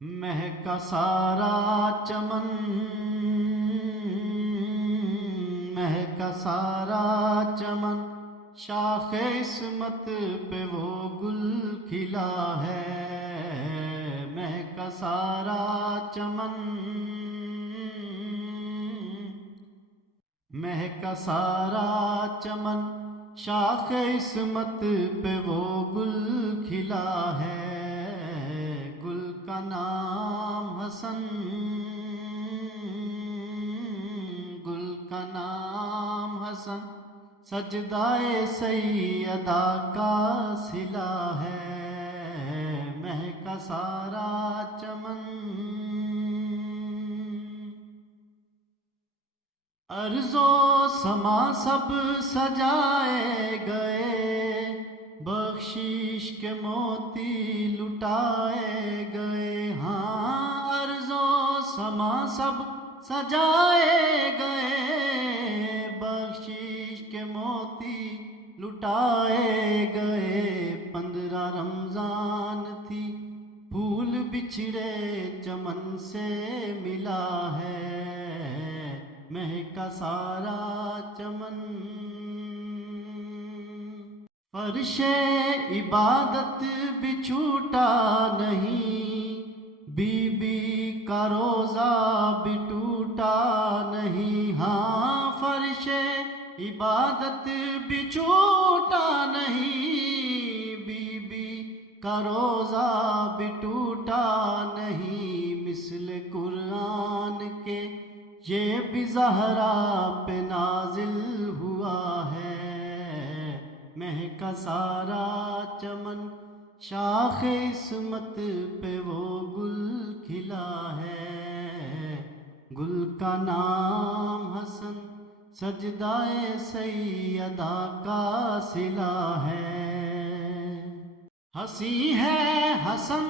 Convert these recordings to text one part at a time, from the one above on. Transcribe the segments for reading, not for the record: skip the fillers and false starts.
مہکا سارا چمن، مہکا سارا چمن، شاخ عصمت پہ وہ گل کھلا ہے۔ مہکا سارا چمن، مہکا سارا چمن، شاخ عصمت پہ وہ گل کھلا ہے۔ گل کا نام حسن، گل کا نام حسن، سجدائے سیدہ کا صلہ ہے۔ مہکا سارا چمن، ارض و سما سب سجائے گئے، بخشش کے موتی لٹائے گئے۔ ہاں، ارض و سما سب سجائے گئے، بخشش کے موتی لٹائے گئے۔ 15 رمضان تھی، پھول بچھڑے چمن سے ملا ہے۔ مہکا سارا چمن، فرش عبادت بھی چھوٹا نہیں، بی بی کا روزہ بھی ٹوٹا نہیں۔ ہاں، فرش عبادت بھی چھوٹا نہیں، بی بی کا روزہ بھی ٹوٹا نہیں۔ مثل قرآن کے یہ بھی زہرا پہ نازل ہوا ہے۔ مہکا سارا چمن، شاخ عصمت پہ وہ گل کھلا ہے۔ گل کا نام حسن، سجدائے سیدہ کا صلہ ہے۔ ہنسی ہے حسن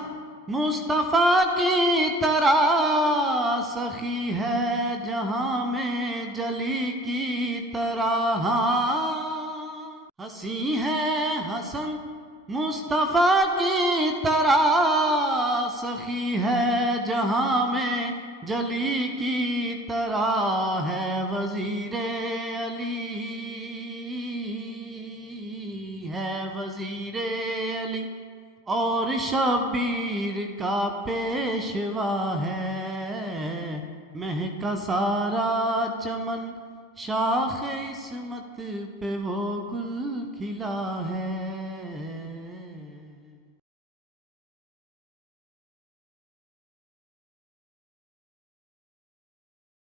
مصطفیٰ کی طرح، سخی ہے جہاں میں جلی کی طرح۔ ہنسی ہے حسن مصطفیٰ کی طرح، سخی ہے جہاں میں جلی کی طرح۔ ہے وزیر علی، ہے وزیر علی، اور شبیر کا پیشوا ہے۔ مہکا سارا چمن، شاخ عصمت پہ وہ گل کھلا ہے۔